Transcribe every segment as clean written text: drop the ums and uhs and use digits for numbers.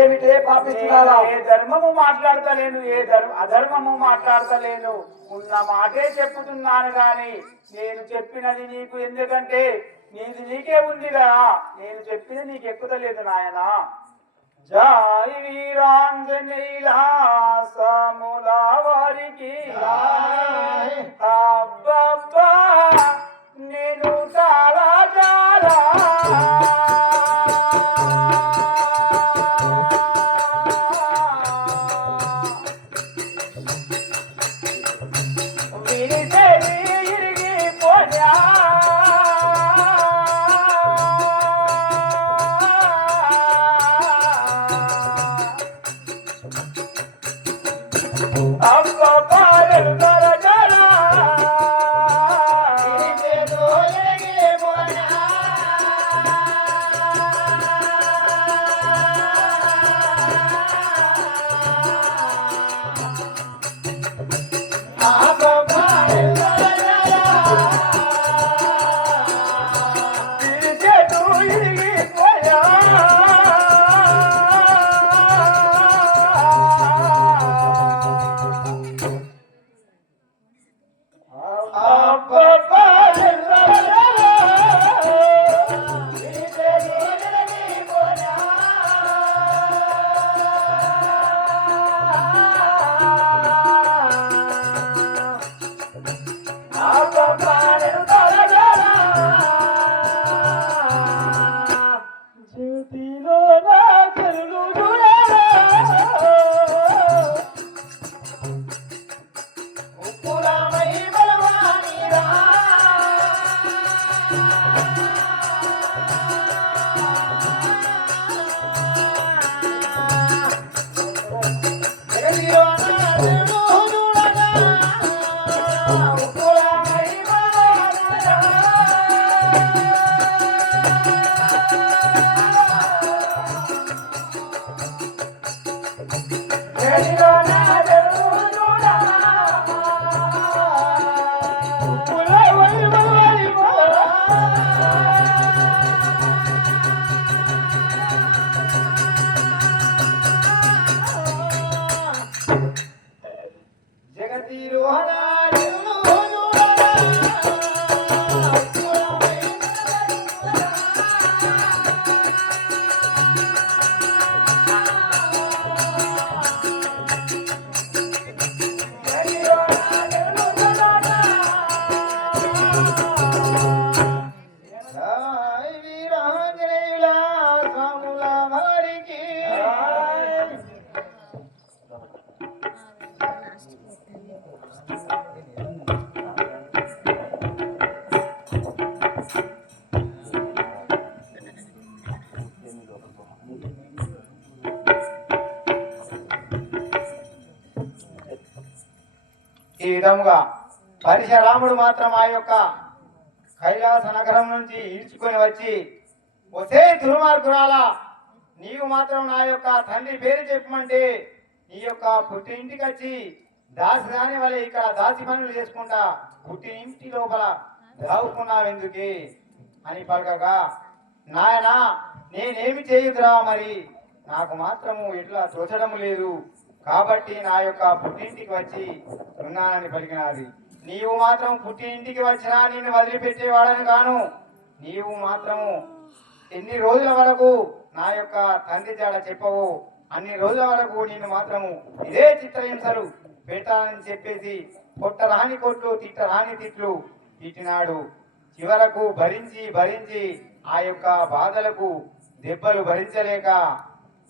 ఏమిటే పాపిస్తున్నారా? ఏ ధర్మము మాట్లాడతలేను, అధర్మము మాట్లాడతలేను. ఉన్న మాటే చెప్పుతున్నాను గాని నేను చెప్పినది నీకు ఎందుకంటే నీకే ఉందిగా. నేను చెప్పినది నీకు ఎక్కుతలేదు నాయనా. జై వీరాంజనేయుల సముల వారికి అబ్బబ్బా నేను చాలా చాలా ఈ విధముగా పరశురాముడు మాత్రం ఆ యొక్క కైలాస నగరం నుంచి ఈడ్చుకొని వచ్చి, ఒసే దుర్మార్గురాల, నీవు మాత్రం నా యొక్క తండ్రి పేరు చెప్పమంటే నీ యొక్క పుట్టింటికి వచ్చి దాసిదాని వల్ల ఇక్కడ దాసి పనులు చేసుకుంటా పుట్టింటి లోపల దావుకున్నావెందుకే అని పలకగా, నాయనా నేనేమి చేయుదురా, మరి నాకు మాత్రము ఇట్లా తోచడం లేదు కాబట్టి నా యొక్క పుట్టింటికి వచ్చి ఉన్నానని పలికినది. నీవు మాత్రం పుట్టింటికి వచ్చినా నేను వదిలిపెట్టేవాడని కాను. నీవు మాత్రము ఎన్ని రోజుల వరకు నా యొక్క తండ్రి జాడ చెప్పవు అన్ని రోజుల వరకు నేను మాత్రము ఇదే చిత్రహింసలు పెట్టాలని చెప్పేసి కొట్టరాని కొట్లు తిట్టరాని తిట్లు తిట్టినాడు. చివరకు భరించి భరించి ఆ యొక్క బాధలకు దెబ్బలు భరించలేక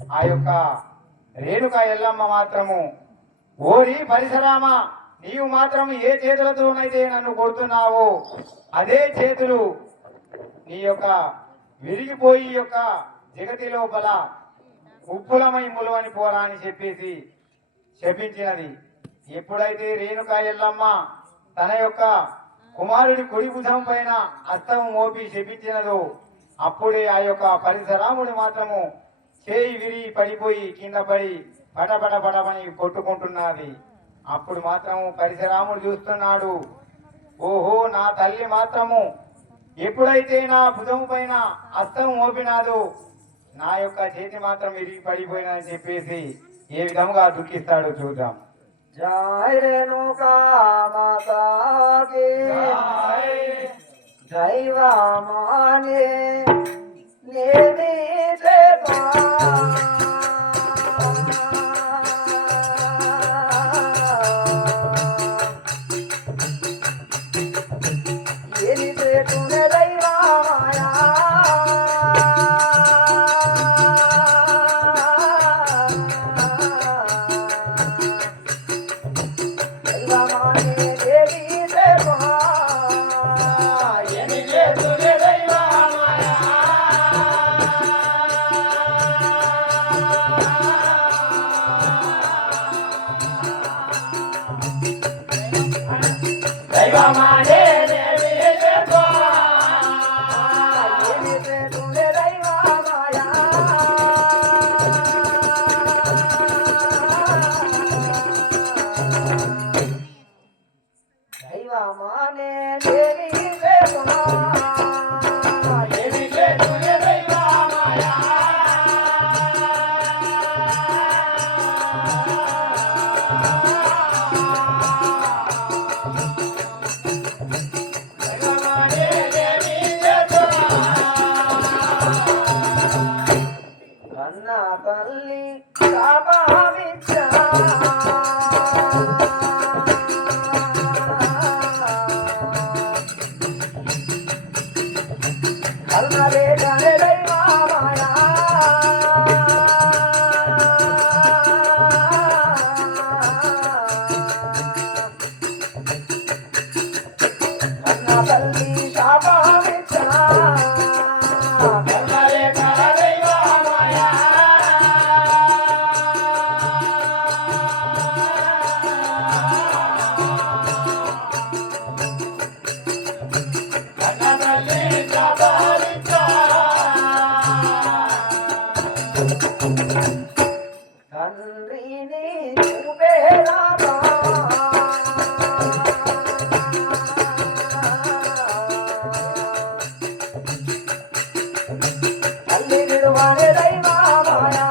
ఆ యొక్క రేణుక ఎల్లమ్మ మాత్రము, ఓరి పరశురామ, నీవు మాత్రం ఏ చేతులతోనైతే నన్ను కొడుతున్నావో అదే చేతులు నీ యొక్క విరిగిపోయి యొక్క జగతి లోపల ఉప్పులమై ములవని పోరా అని చెప్పేసి శపించినది. ఎప్పుడైతే రేణుక ఎల్లమ్మ తన యొక్క కుమారుడి కుడి భుజం పైన హస్తం మోపి శపించినదో అప్పుడే ఆ యొక్క పరశురాముడు మాత్రము చేయి విరిగి పడిపోయి కింద పడి పటపట పటమని కొట్టుకుంటున్నది. అప్పుడు మాత్రము పరశురాముడు చూస్తున్నాడు, ఓహో నా తల్లి మాత్రము ఎప్పుడైతే నా భుజం పైన హస్తం మోపినాదో నా యొక్క చేతి మాత్రం విరిగి పడిపోయినని చెప్పేసి ఏ విధముగా దుఃఖిస్తాడో చూద్దాం. జై రేణుకా మాతాకి దైవమానే లేని ఏది చేతునే దైవమాయా తల్లి కాపావించా కల్నలే గనే దైవమాయా కన్న తల్లి కాపావించా తండ్రిని చూపేరామా తల్లి విడువనే దైవమాయా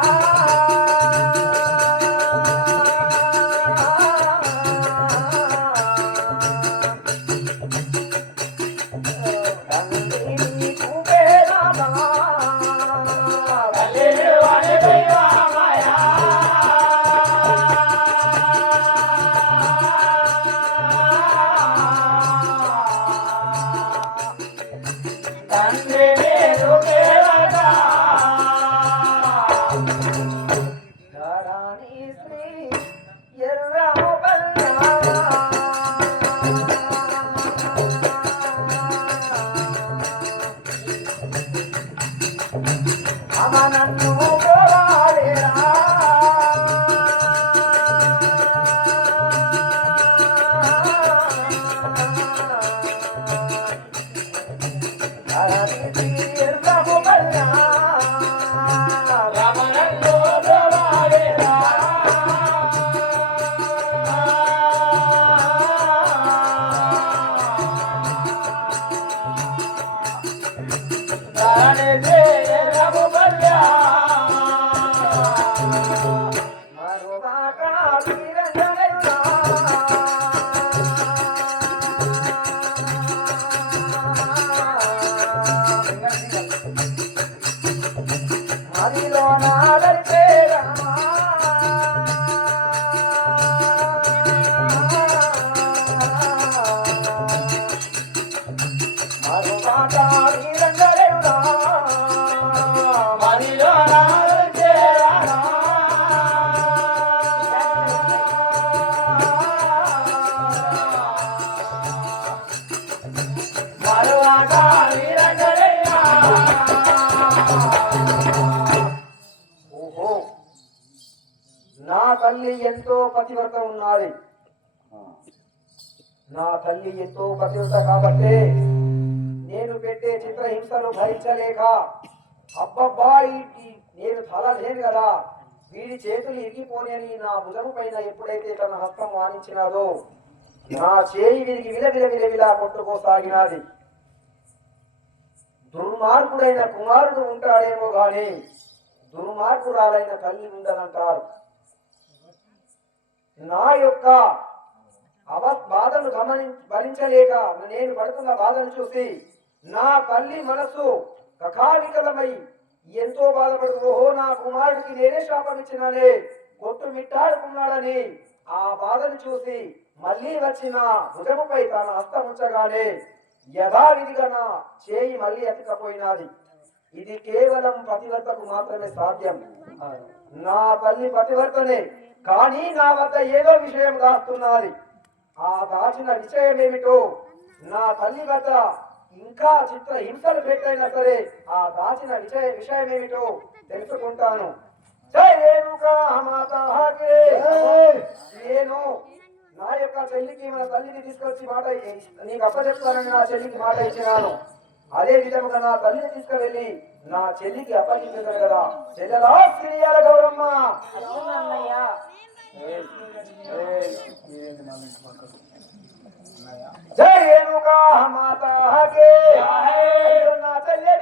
తండ్రిని చూపేరామా తల్లి విడువనే దైవమాయా తండ్రి వేరు దేవతా ధరణి శ్రీ ఎర్రమొబల్లా అమ నన్ను పోరాడేరా ధరణి శ్రీ ఎర్రమొబల్లా రమణన్ను పోరాడేరా మరువాక వీరంగనెల్లా మదిలో నాదరిపే రామా మరువాక వీరంగనెల్లా మదిలో నాదరిపే రామా మరువాక వీరంగనెల్లా ఓహో నా తల్లి ఎంతో పతివ్రత ఉన్నది. నా తల్లి ఎంతో పతివ్రత కాబట్టి నేను పెట్టే చిత్రహింసలు భరించలేక అబ్బబ్బా నేను తల లేను కదా వీడి చేతులు ఇరిగిపోని నా భుజము పైన ఎప్పుడైతే తన హస్తం వాణించినాదో నా చేయి విరిగి విలవిలా కొట్టుకోసాగినది. దుర్మార్గుడైన కుమారుడు ఉంటాడేమో గాని దుర్మార్గురాలైన తల్లి ఉండదంటారు. నా యొక్క బాధను భరించలేక నేను పడుతున్న బాధను చూసి నా తల్లి మనసు కకావికలమై ఎంతో బాధపడుతూ ఓహో నా కుమారుడికి నేనే శాపం ఇచ్చినానే కొట్టు మిట్టాడుకున్నాడని ఆ బాధను చూసి మళ్ళీ వచ్చిన భుజముపై తన హస్తం ఉంచగానే యథావిధిగా నా చేయి మళ్ళీ అతికపోయినది. ఇది కేవలం పతివర్తకు మాత్రమే సాధ్యం. నా తల్లి పతివర్తనే, కానీ నా వద్ద ఏదో విషయం దాస్తున్నది. ఆ దాచిన విషయం ఏమిటో నా తల్లి వద్ద ఇంకా చిత్ర హింసలు పెట్టైనా సరే ఆ దాచిన విషయం ఏమిటో తెలుసుకుంటాను. నేను నా యొక్క చెల్లికి మన తల్లిని తీసుకొచ్చి మాట నీకు అప్పచెప్తానని నా చెల్లికి మాట ఇచ్చినాను. అదే విధంగా నా తల్లిని తీసుకువెళ్ళి నా చెల్లికి అప్పగించాను కదా. చెల్లెలా శ్రీయాల గౌరమ్మ జై రేణుకా మాతా కే నా చెల్లె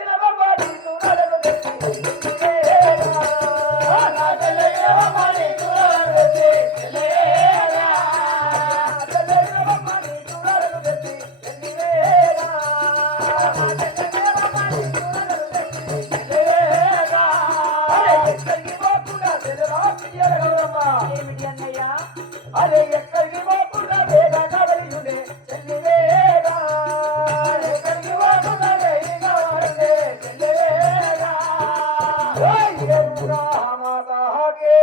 అదే ఎక్కడికి పోకుండా వేగా కబలియుడే చెల్లి వేగా ఎక్కడికి పోకుండా వేగా వాడే చెల్లి వేగా జై రేణుకా మాతాకే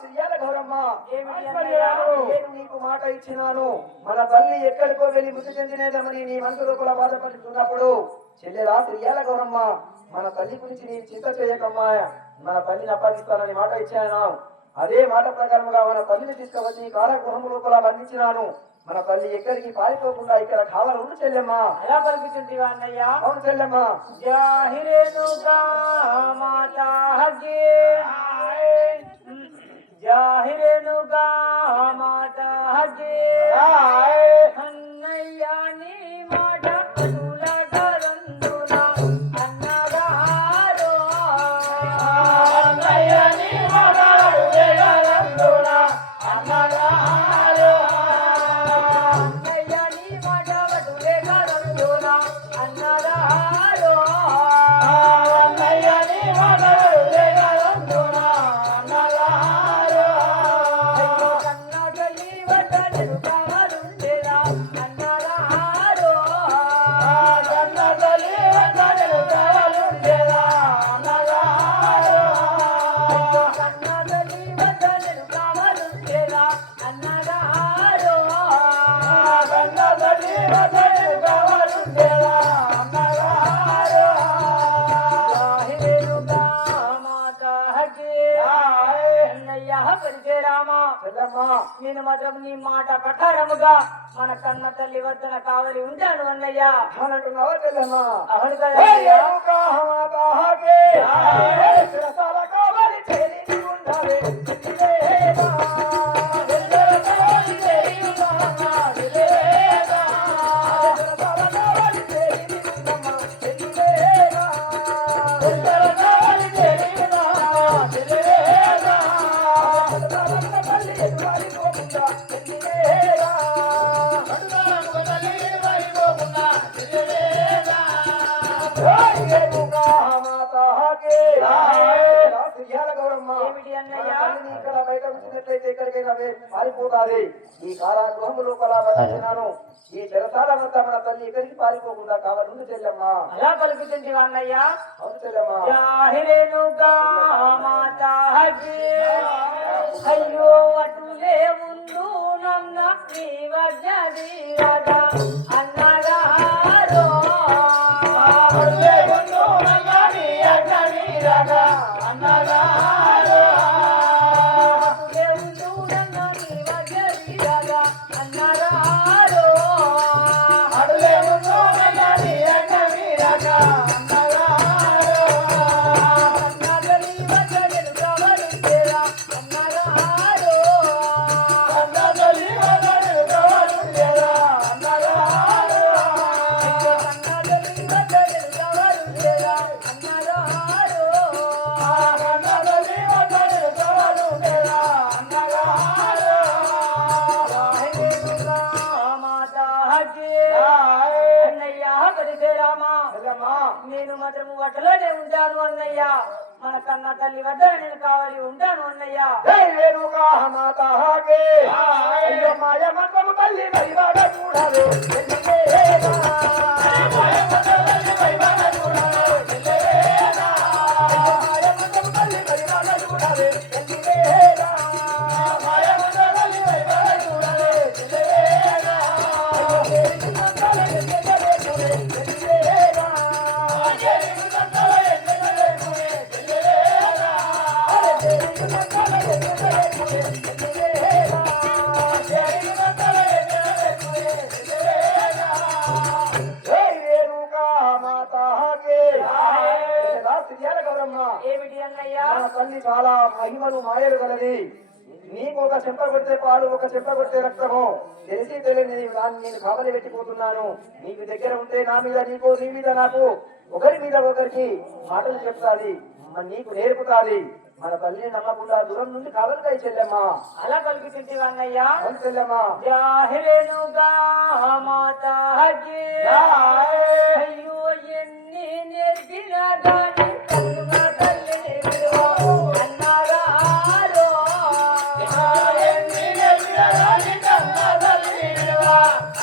శ్రీయాల గౌరమ్మ నేను నీకు మాట ఇచ్చినాను. మన తల్లి ఎక్కడికో వెళ్ళి మృతి చెందినేదమని నీ మనసులో కూడా బాధపడుతున్నప్పుడు చెల్లెలా శ్రీయాల గౌరమ్మ మన తల్లి గురించి నీ చింత చేయకమ్మా, మన తల్లిని అప్పగిస్తానని మాట ఇచ్చాను. అదే మాట ప్రకారముగా మన తల్లిని తీసుకువచ్చి కాలగృహం లోపల బంధించినాను. మన తల్లి ఎక్కడికి పారిపోకుండా ఇక్కడ కావాలి ఉండు చెల్లెమ్మా. ఎలా కల్పించింది అన్నయ్య? అవును చెల్లెమ్మా. జాహిరేనుగా మాతా హగే జాహిరేనుగా మాతా హగే అన్నయ్య నీ మాట తులగరందున అన్నగారో అన్నయ్య నీ మాట తులగరందున అన్నగారో అన్నయ్య నీ మాట తులగరందున అన్నగారో అన్నయ్య నీ మాట తులగరందున అన్నగారో కన్న తల్లి వదలు కావరుండేరా అన్నగారో కన్న తల్లి వదలు కావరుండేరా అన్నగారో కన్న తల్లి వదలు కావరుండేరా అన్నగారో కన్న తల్లి వదలు కావరుండేరా అన్నగారో జాహిరేనుగా మాతా హగే అన్నయ్య హగే రామ చెల్లెమ్మా నేను మాత్రం నీ మాట ప్రకారముగా మన కన్న తల్లి వద్దన కావలి ఉంటాను అన్నయ్య. అంటున్నావా చెల్లెమ్మా? అవును కదా జై అన్నయ్య? రేణుకా మాతాకే శిరసాల కావాలి చెల్లి ఉండాలి చెల్లివేగా శిరసాల కావాలి చెల్లి ఉండాలి చెల్లివేగా శిరసాల కావాలి చెల్లి ఉండాలి చెల్లివేగా శిరసాల కావాలి చెల్లి ఉండాలి చెల్లివేగా శిరసాల తల్లి ఎదురాలి పోకుండా చెల్లివేగా శిరసాల తల్లి ఎదురాలి పోకుండా చెల్లివేగా జై రేణుకా మాతాకే శ్రీయాల గౌరమ్మ ఏమిటి అన్నయ్య? మన తల్లిని ఇక్కడ బయట ఉంచినట్లయితే ఎక్కడికైనా పారిపోతాది. ఈ కారాగృహం లోపల బంధించినాను. ఈ చెరసాల వద్ద మన తల్లి ఎక్కడికి పారిపోకుండా కావాలండు చెల్లెమ్మా. ఎలా పలుకుతుంది అన్నయ్య? అవును చెల్లెమ్మా. జాహిరేనుగా మాతా హగే అయ్యో అటులే ముందు నన్న నీ వద్దీరగా అన్నగారో అటులే ముందు నన్న నీ వద్దీరగా అన్నగారో అటులే ముందు నన్న నీ వద్దీరగా అన్నగారో అటులే ముందు నన్న నీ వద్దీరగా అన్నగారో అన్నగలి వద్దలు కావరుండేరా అన్నగారో అన్నగలి వద్దలు కావరుండేరా అన్నగారో పువ్వటలోనే ఉంటాను అన్నయ్య మన కన్న తల్లి వద్ద నేను కావాలి ఉంటాను అన్నయ్య జై రేణుకా మాతాకే అయ్యో మాయ మంత్రము తల్లి వైవాడ చూడాలి ఏమిటి అన్నయ్య మన తల్లి చాలా మహిమలు మాయలు గలది నీకు ఒక చెంప కొడితే పాలు ఒక చెంప కొడితే రక్తము తెలిసి తెలియని దాన్ని నేను కావలి పెట్టిపోతున్నాను నీకు దగ్గర ఉంటే నా మీద నీకు నీ మీద నాకు ఒకరి మీద ఒకరికి మాటలు చెప్తాది నీకు నేర్పుతాది మన తల్లిని నమ్మకుండా దూరం నుండి కావలికై చెల్లెమ్మా అలా కలుగుతుంది అన్నయ్య చెల్లెమ్మా జాహిరేనుగా మాతాకి అయ్యో ఎన్ని నేర్పినా గాని కన్న తల్లిని విడువ అన్నారారో ఎన్ని నేర్పినా గాని కన్న తల్లిని విడువ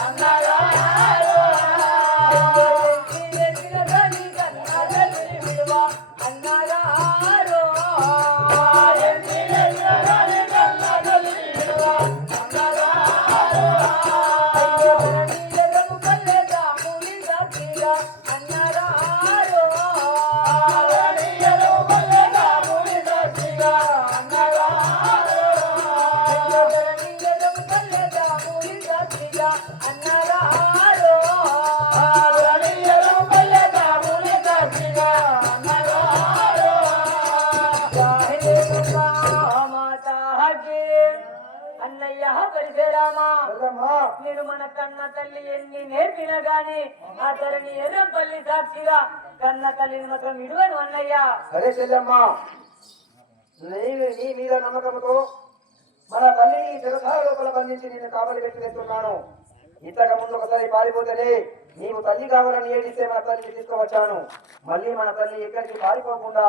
అన్నారారో ఎన్ని నేర్పినా గాని కన్న తల్లిని విడువ అన్నారారో ఎన్ని నేర్పినా గాని కన్న తల్లిని విడువ అన్నారారో అయ్యో నీలము కల్లెదా ములిదా తీరా అన్నారారో నీలము కల్లెదా ములిదా తీరా అన్నారారో అయ్యో నీలము కల్లెదా ములిదా తీరా అన్నారారో నీలము కల్లెదా ములిదా తీరా అన్నారారో జాహిరేనుగా మాతాకి అన్నయ్య పరిశరామా చెల్లెమ్మా నేను మన కన్న తల్లి ఎన్ని నేర్పినా గాని ఆ తల్లిని ఎర్రంపల్లి సాక్షిగా కన్న తల్లిని మాత్రం విడువను అన్నయ్య సరే చెల్లెమ్మా నీ మీద నమ్మకంతో మన తల్లిని చిరకాల లోపల బంధించి నేను కావలి పెట్టి తెస్తున్నాను ఇంతకు ముందు ఒకసారి పారిపోతేనే నీవు తల్లి కావాలని ఏడిస్తే మన తల్లిని తీసుకువచ్చాను మళ్ళీ మన తల్లి ఎక్కడికి పారిపోకుండా